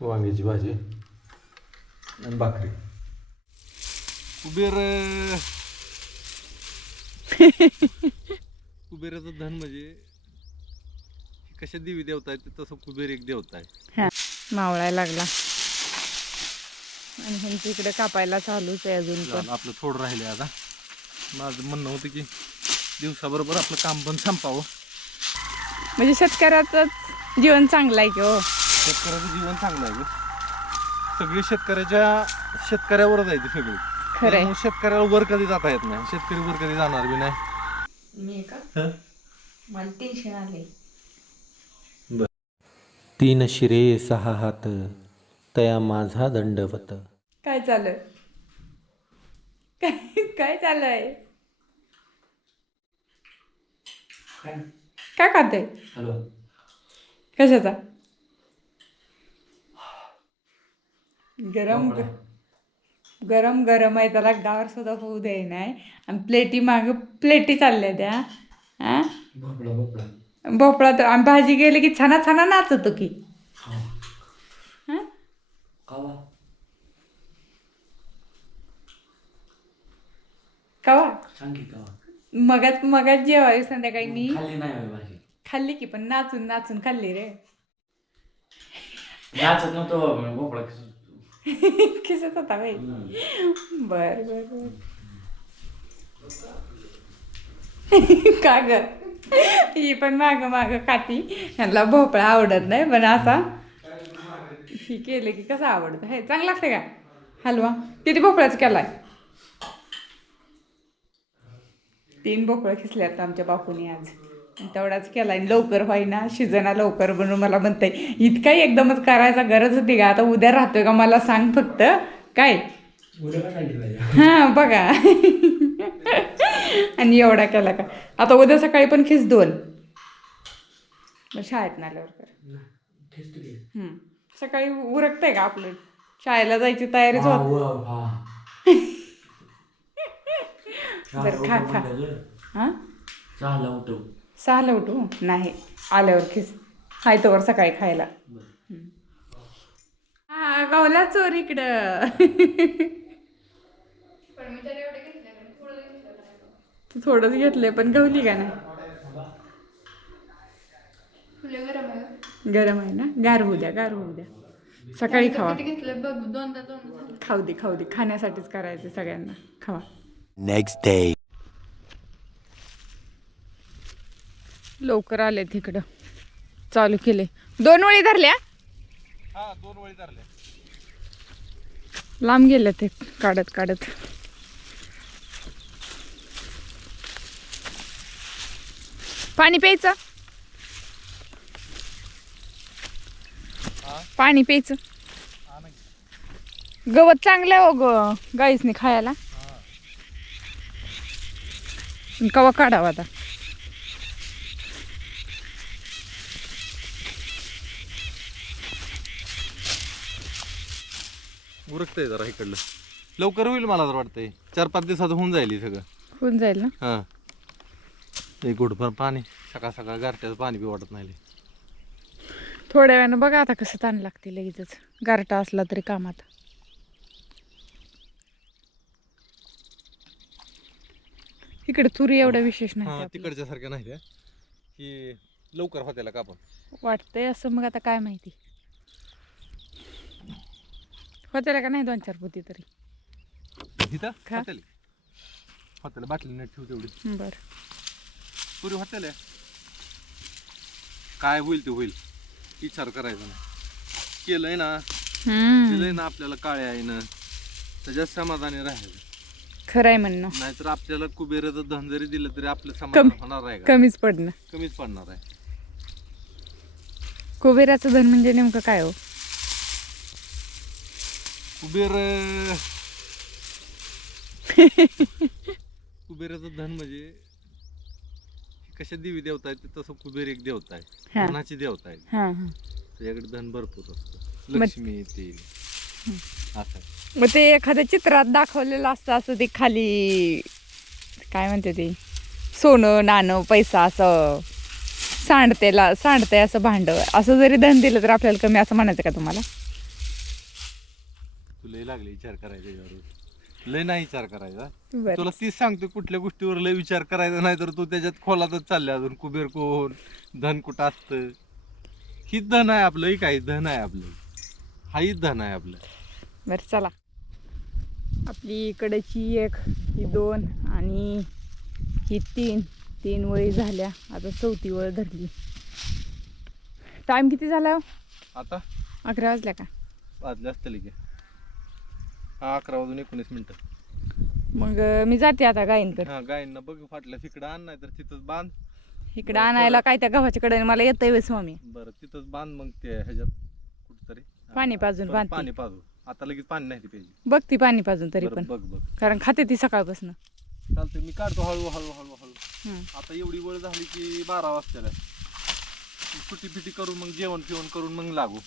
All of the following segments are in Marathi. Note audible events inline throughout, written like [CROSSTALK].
वांग्याची भाजी आणि भाकरी. कुबेर. [LAUGHS] कुबेराचं धन म्हणजे कशा देवी देवता आहे तसं कुबेर एक देवता आहे. हा मावळायला लागला. आणि ह्यांची इकडे कापायला चालूच आहे अजून पण. झालं, आपलं थोडं राहिले आता. माझं म्हणणं होतं की दिवसाबरोबर आपलं काम पण संपावं. म्हणजे शेतकऱ्याचंच जीवन चांगलं आहे की हो? शेतकऱ्याचं जीवन चांगलं आहे गं. सगळी शेतकऱ्याच्या शेतकऱ्यावरच आहे ती सगळी. खरंय त्यामुळे शेतकऱ्याला वर कधी जाता येत नाही. शेतकरी वर कधी जाणार बी नाही. मी का? हं? मला टेन्शन आले. तीन शिरे सहा हात तया माझा दंडवत. काय चालू आहे काय काय चालू आहे काय खाते हॅलो. कशाचा? गरम गरम गरम आहे त्याला गार सुद्धा होऊ दे नाही. आणि प्लेटी माग प्लेटी चालल्या त्या हा? भोपळा तर आम्ही भाजी गेली की छाना छाना नाचतो की. हा. कावा? मगात मगात जेवाय संध्याकाळी मी. खाल्ली की पण नाचून नाचून खाल्ली रे. नाचत नव्हतो भोपळा खिसत होता बाई बर बर बर का ग ही पण माग माग खाती ह्यांना भोपळा आवडत नाही पण असा ही केले की कसं आवडतं हे चांगलं लागतं का हलवा किती भोपळ्याचं केलाय तीन भोपळं खिसल्यात आमच्या बापूने आज तेवढाच केलाय आणि लवकर व्हायना शिजना लवकर बनून मला म्हणताय इतका एकदमच करायचा गरज होती का? आता उद्या राहतोय का? मला सांग फक्त. काय? हा बघा. आणि एवढा केला का? आता उद्या सकाळी पण खिस दोन. मग शाळेत हम्म. सकाळी उरकतंय का आपलं? शाळेला जायची तयारीच हा, होत हा. [LAUGHS] बरं खा खा. हा? सहाला उठू? नाही. आल्यावर खिस. हाय तोवर सकाळी खायला. हा गावला चोर इकडं. तू थोडंच घेतलंय पण गवली का नाही? गरम आहे ना? गार होऊ द्या गार होऊ द्या. सकाळी खावा. खाऊ दे खाऊ दे. खाण्यासाठीच करायचे सगळ्यांना. खावा. Next day. लवकर आले तिकडं. चालू केले. दोन वळी धरल्या? हा दोन वळी धरल्या. लांब गेल्या ते काढत काढत. पाणी प्यायचं? पाणी प्यायचं? गवत चांगलं आहे हो ग गाईसनी खायला. कवा काढावा आता? उरकतंय जरा इकडलं. लवकर होईल मला तर वाटतंय. चार पाच दिवसात होऊन जाईल हे सगळं. होऊन जाईल ना? हा. एक घोटभर पाणी. सकाळ सकाळ गारट्याचं पाणी बी वाटत नाही लय. थोड्या वेळानं बघा आता कसं ताण लागते लगेचच. गारटा असला तरी कामात. इकडे तुरी एवढा विशेष नाही हा. तिकडच्या सारख्या नाही त्या. की लवकर होत्याला का आपण वाटतंय असं मग आता काय माहिती. होत्याला का नाही दोन चार पोती तरी? का? हॉटेल? हॉटेल बाटली नेट ठेव तेवढी. बर. पुरी हॉटेल आहे. काय होईल ते होईल. विचार करायचा नाही. केलंय ना. दिलंय ना आपल्याला काळ्या आहे ना त्याच्यात समाधानी राहायचं. खरंय म्हणणं. नाहीतर आपल्याला कुबेराचं धन जरी दिलं तरी आपलं कमी- समाधान होणार आहे का? कमीच पडणं. कमीच पडणार आहे. कुबेराचं धन म्हणजे नेमकं काय हो? कुबेर [LAUGHS] कुबेराचं धन म्हणजे कशा देवी देवता आहे तसं कुबेर एक देवता आहे. धनाची देवता आहे हां हां. त्याच्याकडे धन भरपूर असतं. लक्ष्मी येते. असं आहे. मग ते एखाद्या चित्रात दाखवलेलं असतं असं ते खाली काय म्हणते ते? सोनं नाणं पैसा असं सांडतेला सांडते असं भांड. असं जरी धन दिलं तर आपल्याला कमी असं म्हणायचं का तुम्हाला? तू लय लागले विचार करायचा याच्यावर लय नाही विचार करायचा. बरं. तुला तीच सांगतो कुठल्या गोष्टीवर लय विचार करायचा नाही तर तू त्याच्यात खोलातच चालले अजून कुबेर कोण धन कुठं असतं? ही धन आहे आपलं ही काही धन आहे आपलं. हाही धन आहे आपलं. बरं चला. आपली इकडची एक ही दोन आणि ही तीन तीन वळी झाल्या. आता चौथी वळ धरली. टाइम किती झाला हो? आता? अकरा वाजल्या का? वाजले असतील की. अकरा वाजून एकोणीस मिनिटं. मग मी जाते आता गायींकडे हा गायींना बघ फाटल्या तिकडं आण नाही तर तिथंच बांध. इकडे आणायला काय त्या गव्हाच्या कडे मला येतंय वे स्वामी बरं तिथंच बांध मग ते ह्याच्यात कुठतरी. पाणी पाजून परत बांधते. पाणी पाजू आता लगेच पाणी नाही ते पाहिजे बघती पाणी पाजून तरी बरं, पण. बघ बघ. कारण खाते ती सकाळपासून. चालतंय मी काढतो हळू हळू हळू हळू आता एवढी वेळ झाली की बारा वाजता सुटी पिटी करून मग जेवण फिवण करून मग लागू.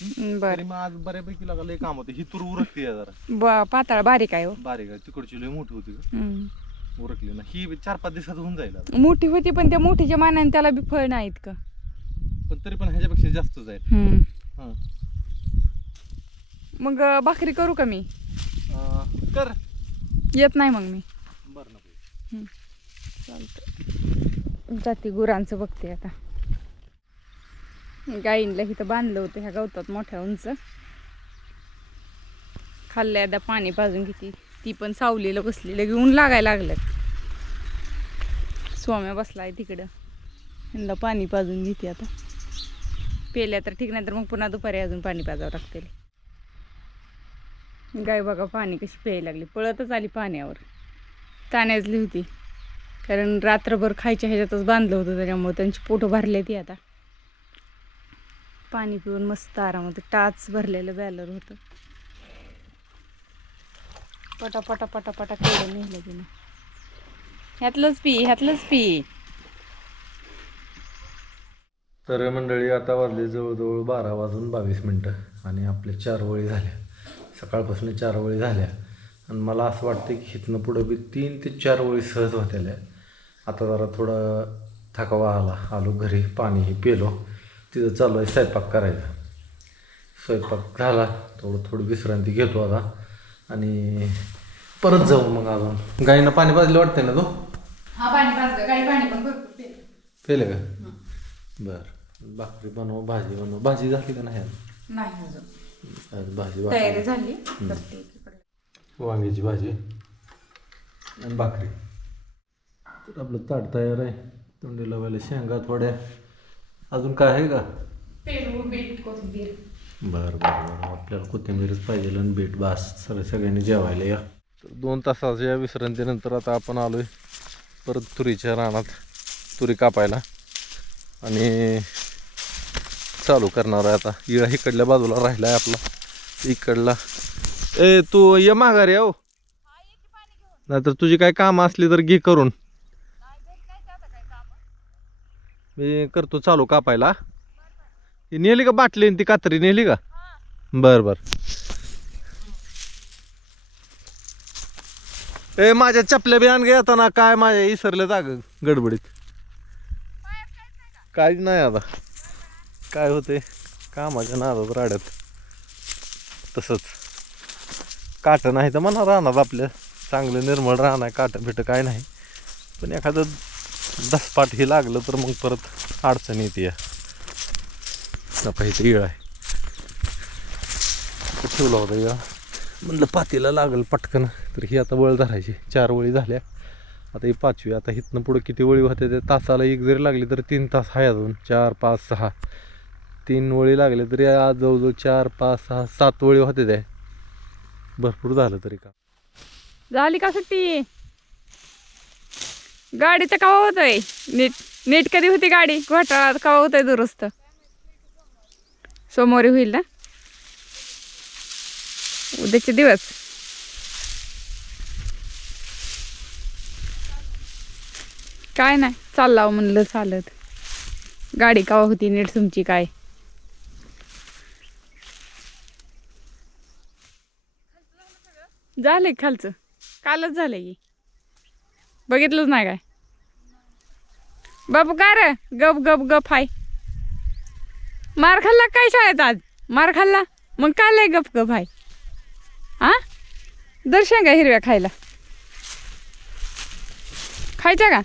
तरी बर मग आज बऱ्यापैकी लागा लय काम होते. ही तूर उरकते जरा. ब पाताळ बारीक आहे हो. बारीक आहे. तिकडची लय मोठी होती ग. हम्म. उरकली ना. ही चार पाच दिवसात होऊन जाईल आता. मोठी होती पण त्या मोठीच्या मानाने त्याला बी फळ नाहीत का पण तरी पण ह्याच्यापेक्षा जास्तच आहे हम्म. हं. मग अं, भाकरी करू का मी? अं, कर. येत नाही मग मी. बरं नको. चालतं जाती गुरांचं बघते आता. गाईंला इथं बांधलं होतं ह्या गवतात मोठ्या उंच. खाल्ल्या एकदा पाणी पाजून किती ती पण सावलीला बसलेलं घेऊन लागायला लागलं. स्वाम्या बसलाय तिकडं. ह्यांना पाणी पाजून घेते आता. पेल्या तर ठीक नाही तर मग पुन्हा दुपारी अजून पाणी पाजावं लागते गाय बघा पाणी कशी प्यायला लागली. पळतच आली पाण्यावर. ताण्याजली होती. कारण रात्रभर खायच्या ह्याच्यातच बांधलं होतं त्याच्यामुळे त्यांची पोटं भरले ती आता. पाणी पिऊन मस्त आरामात टाच भरलेलं बॅलर होतं. पटा पटा पटा पटा केलं नेलं तिने. ह्यातलंच पी ह्यातलंच पी. तर मंडळी आता वाजले जवळजवळ बारा वाजून बावीस मिनटं आणि आपल्या चार वळी झाल्या सकाळपासून चार वळी झाल्या. आणि मला असं वाटतं की इथनं पुढं बी तीन ते चार वळी सहज होत्याल्या. आता जरा थोडा थकावा आला. आलो घरी पाणीही पिलो. तिथं चालू आहे स्वयंपाक करायचा स्वयंपाक झाला थोडं थोडी विश्रांती घेतो आता. आणि परत जाऊ मग अजून. गाईनं पाणी पाजलं वाटतंय ना तो? हा पाणी पाजलं. काही पाणी पण भरपूर पिलं. पेले का? बर. भाकरी बनव भाजी बनव. भाजी झाली का नाही अजून? भाजी तयारी झाली. वांग्याची भाजी आणि भाकरी. तर आपलं ताट तयार आहे. तोंडी लावायला शेंगा थोड्या. अजून काय आहे का? पेरू बीट कोथिंबीर. बरं बरं बरं. आपल्याला कोथिंबीरच पाहिजे आणि बीट बास. सगळं सगळ्यांनी जेवायला या. तर दोन तासाच्या विश्रांतीनंतर आता आपण आलोय परत तुरीच्या रानात. तुरी कापायला. आणि चालू करणार आहे आता. इळा इकडल्या बाजूला राहिला आहे आपला. इकडला. ए तू ये माघारी हो. नाहीतर तुझी काय कामं असली तर घे करून. मी करतो चालू कापायला. ती नेली का बाटली आणि ती कात्री नेली का? बर बर. ए माझ्या चपल्या बी आण काय माझ्या इसरलं जाग गडबडीत. काहीच नाही आता. काय होते? कामाच्या नादात राड्यात. तसंच. काट नाही तर म्हणा राहणार आपलं. चांगलं निर्मळ राहणार काटं भेट काय नाही. पण एखादं दसपाट हे लागलं तर मग परत अडचण येते या. इथं इळ आहे. ठेवला होता या. म्हणलं पातीला लागल पटकन. तर ही आता वळ धरायची. चार वळी झाल्या. आता ही पाचवी. आता इथनं पुढं किती वळी होते ते तासाला एक जरी लागली तर तीन तास आहे अजून. चार पाच सहा. तीन वळी लागले तरी आज जवळजवळ चार पाच सहा सात वळी होते त्या भरपूर झालं तरी का. झाली का सुट्टी? गाडीचं कवा होतोय? नीट नीट कधी होती गाडी? घोटाळा कवा होतोय दुरुस्त? सोमवारी होईल ना? उद्याचे दिवस. काय नाही चाललाव म्हणलं चालत. गाडी कवा होती नीट तुमची काय? झालंय खालचं. कालच झालंय की. बघितलंच नाही काय? बाबू का रे? गप गप गप हाय. मार खाल्ला काय शाळेत आज? मार खाल्ला? मग काय लय गप गप हाय? आ? दर्शन का हिरव्या खायला. खायच्या का?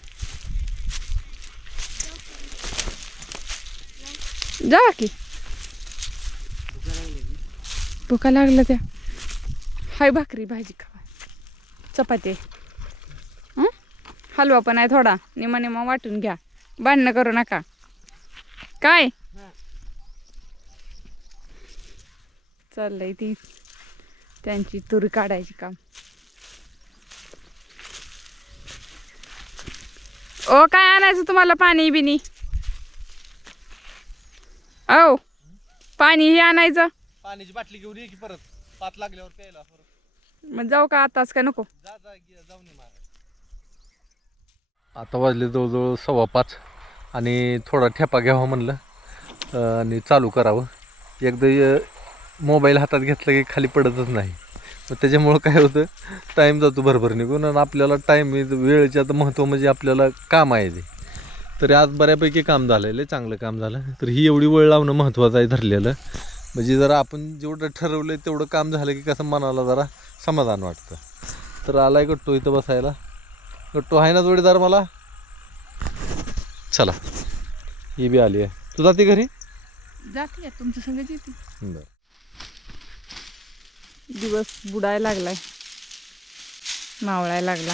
जा की भुका लागलं त्या. हाय भाकरी भाजी खावा. चपाती. हलवा पण आहे थोडा. निमा निमा वाटून घ्या. भांडणं करू नका. काय? चाललंय ती. त्यांची तुरी काढायची काम. ओ काय आणायचं तुम्हाला पाणी बिनी? औ पाणी हे आणायचं. पाण्याची बाटली घेऊन ये की परत. पाच लागल्यावर प्यायला परत. मग जाऊ का आताच का नको? जा जा जाऊन ये आता वाजले जवळजवळ सव्वा पाच आणि थोडा ठेपा घ्यावा म्हणलं आणि चालू करावं. एकदा मोबाईल हातात घेतला की खाली पडतच नाही. मग त्याच्यामुळं काय होतं टाईम जातो भरभर निघून आणि आपल्याला टाईम वेळेचे आता महत्त्व म्हणजे आपल्याला काम आहे ते. तरी आज बऱ्यापैकी काम झालेलं आहे चांगलं काम झालं. तर ही एवढी वेळ लावणं महत्त्वाचं आहे धरलेलं म्हणजे जरा आपण जेवढं ठरवलं तेवढं काम झालं की कसं मनाला जरा समाधान वाटतं. तर आलाय कट्टो इथं बसायला? गट्टो आहे ना जोडीदार मला? चला. ही बी आली आहे. तू जाते घरी? जाते तुमच्या संगत येते. बरं. दिवस बुडायला लागलाय. मावळायला लागला.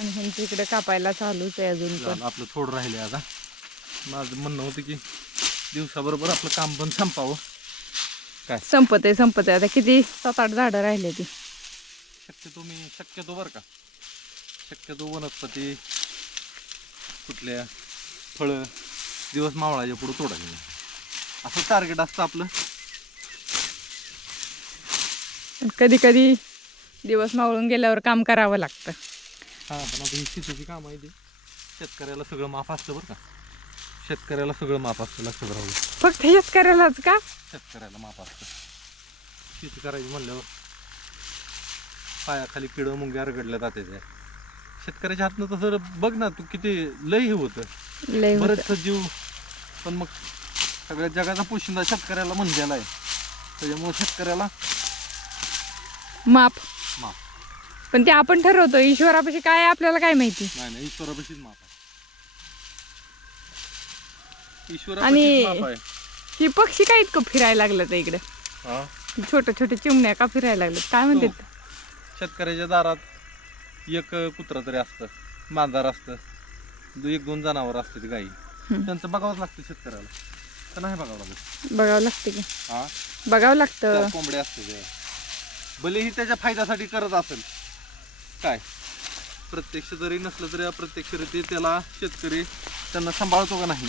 आणि ह्यांच्या इकडे कापायला चालूच आहे अजून पण. आपलं थोडं राहिले आता. माझं म्हणणं होतं की दिवसाबरोबर आपलं काम पण संपावं. काय? संपत आहे संपत आहे आता किती सात आठ झाडं राहिले ती. शक्यतो मी शक्यतो बरं का. शक्यतो वनस्पती कुठल्या फळं दिवस मावळाच्या पुढं तोडायचे. असं टार्गेट असतं आपलं. कधी कधी दिवस मावळून गेल्यावर काम करावं लागतं. हां पण आता ही शेतीची काम आहे ती शेतकऱ्याला सगळं माफ असतं बरं का. शेतकऱ्याला सगळं माफ असतं लक्षात राहू. फक्त शेतकऱ्यालाच का? शेतकऱ्याला माफ असतं. शेती करायची म्हणल्यावर पायाखाली किडं मुंग्या रगडल्या जाते शेतकऱ्याच्या हातनं तसं बघ ना तू किती लय हे होतं. लय होतं. जीव. पण मग सगळ्या जगाचा पोशिंदा शेतकऱ्याला म्हणलेला आहे. त्याच्यामुळे शेतकऱ्याला माप माफ. पण ते आपण ठरवतो ईश्वरापाशी काय आहे आपल्याला काय माहिती? नाही नाही ईश्वरापाशीच माफ आहे. आणि- ईश्वरापाशीच माफ आहे. ही पक्षी काय इतकं फिरायला लागलं तर इकडे? हा? छोटे छोटे चिमण्या का फिरायला लागलं काय म्हणतात? शेतकऱ्याच्या दारात एक कुत्रा तरी असतं मांजर असतं दो- एक दोन जनावर असतात गाई. हम्म. त्यांचं बघावंच लागतं शेतकऱ्याला. तर नाही बघावं लागत? बघावं लागतं की. हा? बघावं लागतं. चार कोंबड्या असते ते भलेही त्याच्या फायद्यासाठी करत असेल. काय? प्रत्यक्ष जरी नसलं तरी अप्रत्यक्षरित्या त्याला शेतकरी त्यांना सांभाळतो का नाही?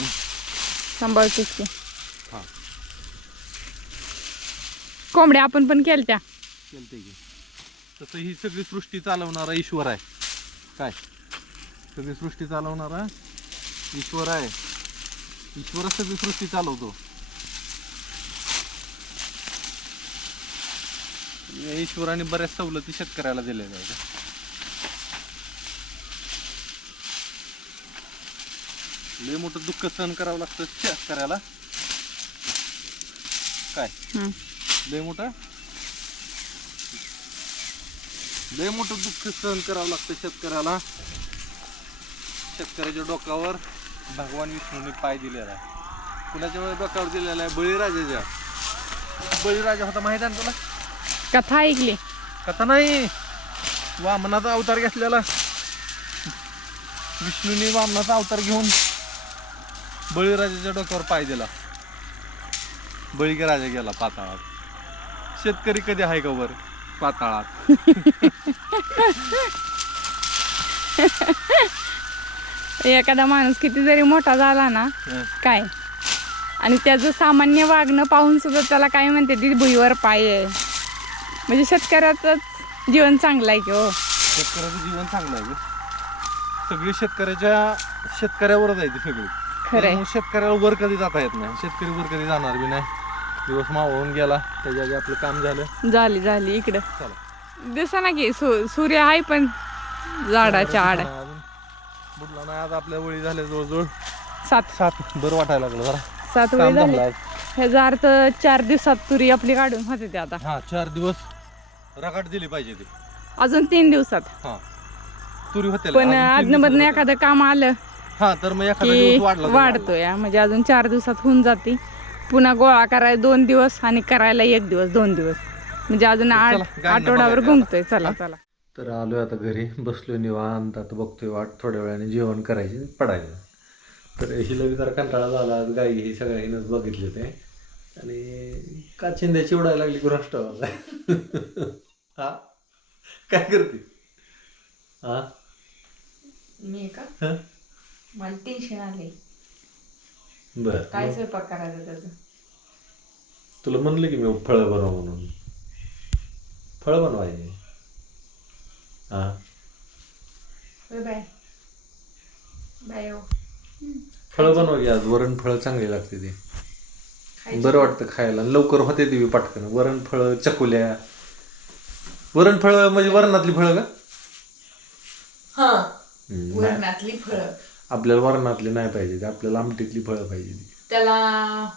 सांभाळतोच की. हा. कोंबड्या आपण पण केलत्या. केलते की. तसं ही सगळी सृष्टी चालवणारा ईश्वर आहे. काय? सगळी सृष्टी चालवणारा ईश्वर आहे. ईश्वरच सगळी सृष्टी चालवतो. ईश्वराने बऱ्याच सवलती शेतकऱ्याला दिलेल्या आहेत. लय मोठं दुःख सहन करावं लागतं शेतकऱ्याला. काय. लय मोठं लय मोठं दुःख सहन करावं लागतं शेतकऱ्याला. शेतकऱ्याच्या डोक्यावर भगवान विष्णूने पाय दिलेला आहे. कुणाच्या वेळी डोक्यावर दिलेला आहे? बळीराजाच्या. बळीराजा होता माहीत आहे ना तुला? कथा ऐकली. कथा नाही. वामनाचा अवतार घेतलेला. विष्णूने वामनाचा अवतार घेऊन बळीराजाच्या डोक्यावर पाय दिला. बळीगे राजा गेला पाताळात शेतकरी कधी आहे का वर? पाताळात. [LAUGHS] एखादा माणूस किती जरी मोठा झाला ना हं. काय? आणि त्याचं सामान्य वागणं पाहून सुद्धा त्याला काय म्हणते ती भुईवर पाय आहे. म्हणजे शेतकऱ्याचंच जीवन चांगलं आहे की हो? शेतकऱ्याचं जीवन चांगलं आहे गं. सगळी शेतकऱ्याच्या शेतकऱ्यावरच आहे ती सगळी. खरंय त्यामुळे शेतकऱ्याला वर कधी जाता येत नाही. शेतकरी वर कधी जाणार बी नाही. दिवस मावळून गेला त्याच्या आधी आपलं काम झालं. झाली झाली इकडं. चला. दिसा ना की सू सूर्य आहे पण झाडाच्या आड आहे. अजून बुडला नाही आज आपल्या वळी झाल्या जवळजवळ सात. सात. बरं वाटायला लागलं जरा. सात वेळ काम झाले. आज. ह्याचा अर्थ चार दिवसात तुरी आपली काढून होते ते आता. हा चार दिवस रगाट दिली पाहिजे ती. अजून तीन दिवसात. हा. तुरी होते पण आदन मधनं एखादं काम आलं हा तर मग एखादा की दिवस वाढला तर वाढतो या म्हणजे अजून चार दिवसात होऊन जाते. पुन्हा गोळा करायला दोन दिवस आणि करायला एक दिवस दोन दिवस. म्हणजे अजून आठ आठवड्यावर घुमतोय. चला चला. तर आलोय आता घरी बसलो निवांत. आता बघतोय वाट थोड्या वेळाने जेवण करायची पडायचं. तर हिला जरा कंटाळा झाला. आज गाई हे सगळ्या हिनंच बघितले ते आणि का चिंध्याची उडायला लागली कुराष्ट [LAUGHS] हा? काय करते? हा? मी का? हा? मला टेन्शन आले बर. काय स्वयंपाक करायचा त्याचं? तुला म्हणलं की मी फळं बनव म्हणून. फळं बनवायचे हा. बाय. बाय हो. फळं बनवा की आज. वरण फळं चांगली लागते ते. बरं वाटतं खायला. लवकर होते ती बी पटकन. वरण फळं चकुल्या. वरण फळं म्हणजे वरणातली फळं का? हा. हम्म. वरणातली फळं. आपल्याला वरणातली नाही पाहिजे ते आपल्याला आमटीतली फळं पाहिजे. त्याला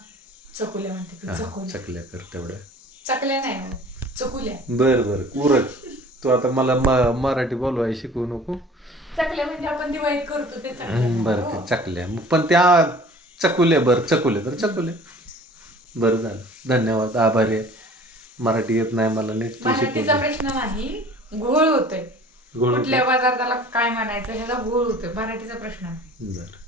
चकुल्या म्हणते हा, चकुल्या. चकल्या कर तेवढ्या. चकल्या नाही हो चकुल्या. बर बर उरक. तू आता मला मराठी बोलवाय शिकवू नको. चकल्या म्हणजे आपण दिवाळीत करतो ते बरं ते चकल्या. मग पण त्या चकुले बरं चकुले तर चकुले बरं झालं. धन्यवाद आभारी आहे. मराठी येत नाही मला नीट. प्रश्न नाही घोळ होतोय. कुठल्या पदार्थाला काय म्हणायचं ह्याचा घोळ होतोय मराठीचा प्रश्न. बरं.